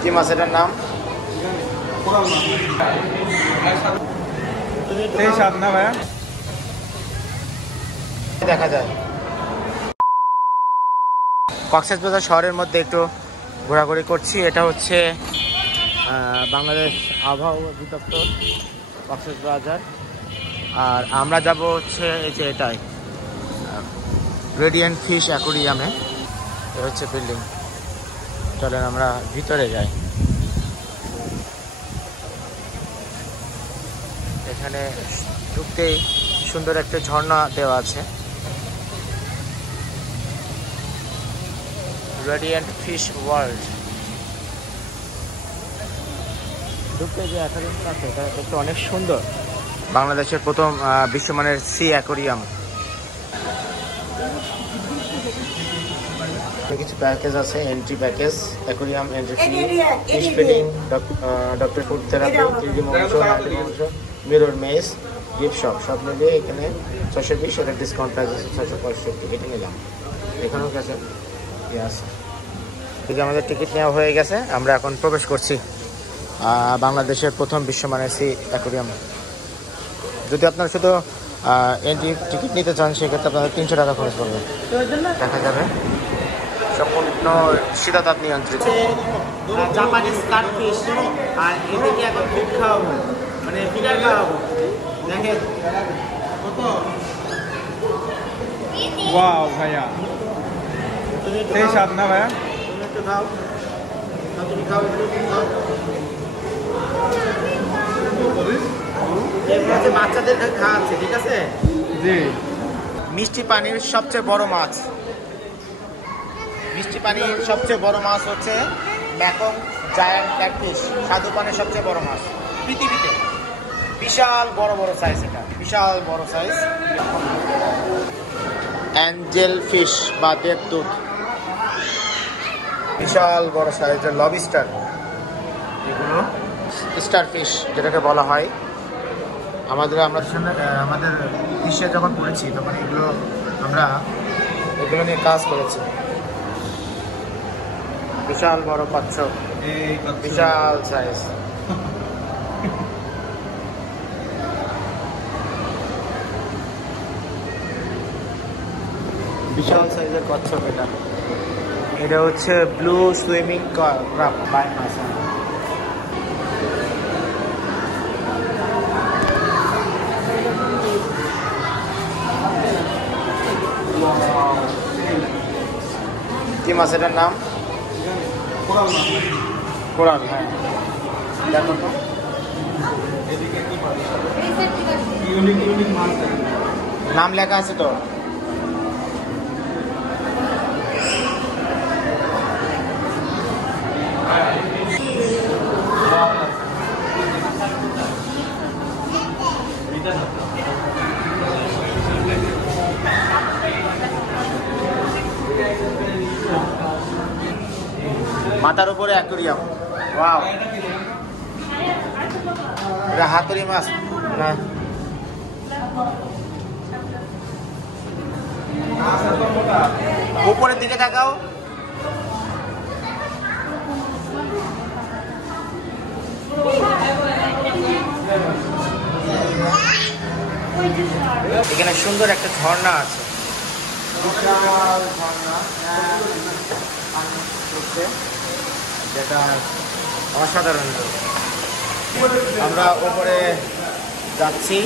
কি মাছ এটার নাম? না ভাইয়া, দেখা যায় কক্সবাজার শহরের মধ্যে একটু ঘোরাঘুরি করছি। এটা হচ্ছে বাংলাদেশ আবহাওয়া অধিদপ্তর কক্সবাজার। আর আমরা যাব হচ্ছে এই যে এটাই রেডিয়েন্ট ফিশ অ্যাকোরিয়ামে। এ হচ্ছে বিল্ডিং। চলেন আমরা ভিতরে যাই। এখানে ঢুকতেই সুন্দর একটা ঝর্ণা দেওয়া আছে। Radiant fish world. ঢুকতে যে অ্যাকোরিয়ামটা আছে এটা দেখতে অনেক সুন্দর। বাংলাদেশের প্রথম বিশ্বমানের সি অ্যাকোরিয়াম। কিছু প্যাকেজ আছে, entry package, aquarium entry fee, fish feeding, doctor food therapy, 3D মাংস, 90 মাংস, মিরর মেস, গিফট শপ, সব মিলিয়ে এখানে 620। এটা ডিসকাউন্ট প্রাইস আছে 665। টিকিট নিলাম। এখানেও কাছে আছে। এই যে আমাদের টিকিট নেওয়া হয়ে গেছে, আমরা এখন প্রবেশ করছি বাংলাদেশের প্রথম বিশ্বমানের সি অ্যাকোরিয়াম। যদি আপনারা শুধু এন্ট্রি টিকিট নিতে চান সেক্ষেত্রে আপনাদের 300 টাকা খরচ পড়বে। দেখা যাবে সম্পূর্ণ শীতাতাপ নিয়ন্ত্রিত। জাপানিজ কাটফিশ। আর এদিকে এখন ফিড খাওয়াবো, মানে ফিডার খাওয়াবো। দেখেন ওয়াও ভাইয়া, এই স্বাদ না ভাইয়া? তুমি একটু খাও, তুমি খাও, একটু খাও। এগুলো হচ্ছে বাচ্চাদের খাওয়াচ্ছে, ঠিক আছে? জি। মিষ্টি পানির সবচেয়ে বড় মাছ। মিষ্টি পানির সবচেয়ে বড় মাছ হচ্ছে ম্যাকং জায়ান্ট ক্যাটফিশ। স্বাদু পানির সবচেয়ে বড় মাছ পৃথিবীতে। বিশাল বড় বড় সাইজ, এটা বিশাল বড় সাইজ। অ্যাঞ্জেল ফিশ বা দেবদূত, বিশাল বড় সাইজের লবস্টার। এগুলো স্টার ফিশ যেটাকে বলা হয়। আমরা আমাদের দৃশ্যে যখন পড়েছি তখন এগুলো নিয়ে কাজ করেছি। বিশাল বড় কচ্ছপ, বিশাল সাইজ। বিশাল সাইজের কচ্ছপ। এটা হচ্ছে ব্লু সুইমিং ক্রাব বাই মাছ। কি মাছ এটার নাম? কোরাল। হ্যাঁ, দেখো তো নাম লেখা আছে তো। মাথার উপরে অ্যাকোরিয়াম। ওয়াও, এটা হাতুড়ি মাছ না? উপরের দিকে তাকাও। এখানে সুন্দর একটা ঝর্ণা আছে, বিশাল ঝর্ণা, যেটা অসাধারণ। আমরা উপরে যাচ্ছি।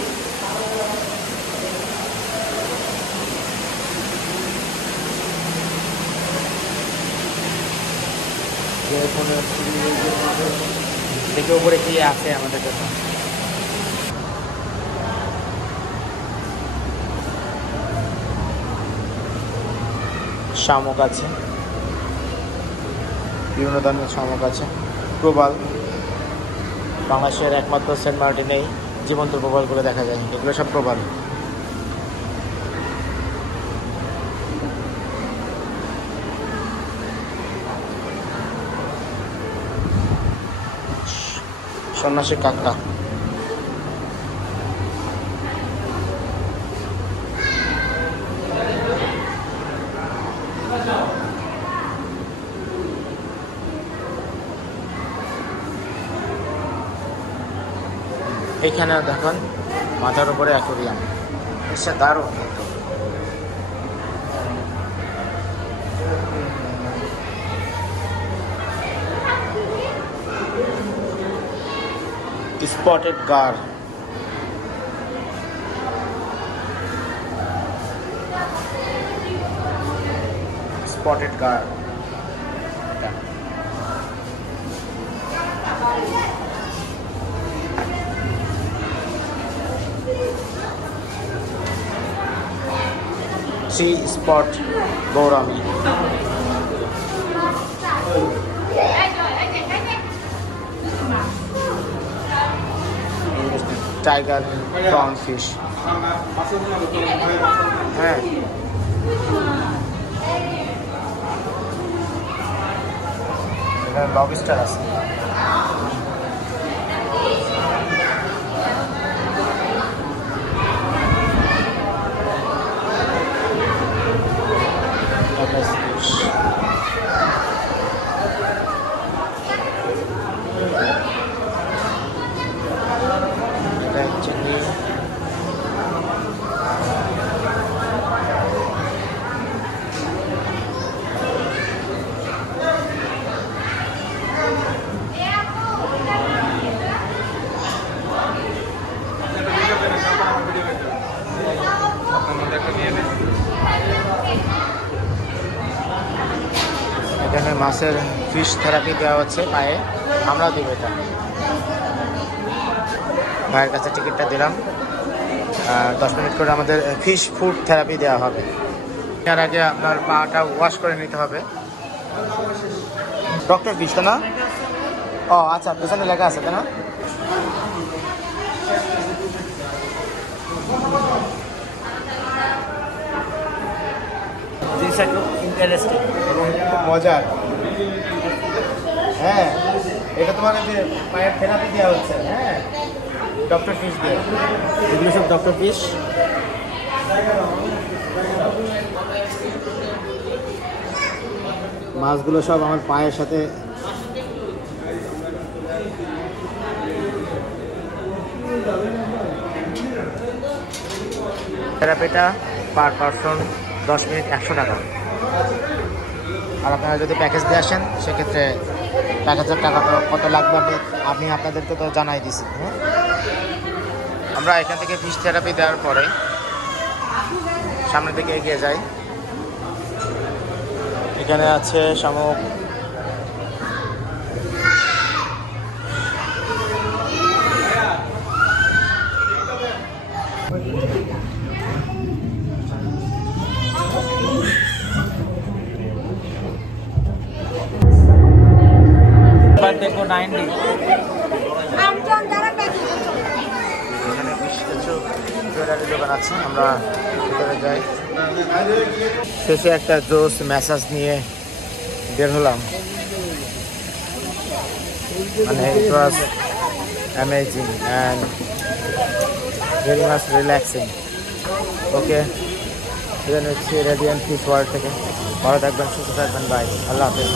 দেখে উপরে কি আছে আমাদের জন্য। শামুক আছে, বিভিন্ন ধরনের শামুক আছে। প্রবাল, বাংলাদেশের একমাত্র সেন্ট মার্টিনেই জীবন্ত প্রবালগুলো দেখা যায়। এগুলো সব প্রবাল। সন্ন্যাসী কাঁকড়া। এইখানে দেখুন মাথার উপরে অ্যাকোরিয়াম, এটা দারুণ কিন্তু। Spotted gar, spotted gar. Sea spot gourami, tiger prawn fish. হ্যাঁ, এটা লবস্টার আছে। এখানে মাছের ফিশ থেরাপি দেওয়া হচ্ছে পায়ে, আমরা দেব এটা। ভাইয়ের কাছে টিকিটটা দিলাম, 10 মিনিট করে আমাদের ফিশ ফুড থেরাপি দেওয়া হবে। তার আগে আপনার পাটা ওয়াশ করে নিতে হবে। ডক্টর ফিশ তো না? ও আচ্ছা, পেছনে লেখা আছে তাই না? জিনিসটা খুব ইন্টারেস্টিং এবং খুব মজার। হ্যাঁ, এটা তোমার যে পায়ের থেরাপি দেওয়া হচ্ছে। হ্যাঁ, ডক্টর ফিশ দিয়ে, এগুলো সব ডক্টর ফিশ। মাছগুলো সব আমার পায়ের সাথে থেরাপিটা পার পারসন 10 মিনিট 100 টাকা। আর আপনারা যদি প্যাকেজ দিয়ে আসেন সেক্ষেত্রে প্যাকেজের টাকা তো কত লাগবে আমি আপনাদেরকে তো জানাই দিছি। হ্যাঁ, আমরা এখান থেকে ফিশ থেরাপি দেওয়ার পরে সামনের দিকে এগিয়ে যাই। এখানে আছে শামুক, দেখো 90। এখানে বেশ কিছু জুয়েলারি দোকান আছে, আমরা ভিতরে যাই। শেষে একটা জোস ম্যাসাজ নিয়ে বের হলাম। মানে it was amazing and very much relaxing. Okay, radiant fish world থেকে ভালো থাকবেন, সুস্থ থাকবেন, বাই, আল্লাহ হাফেজ।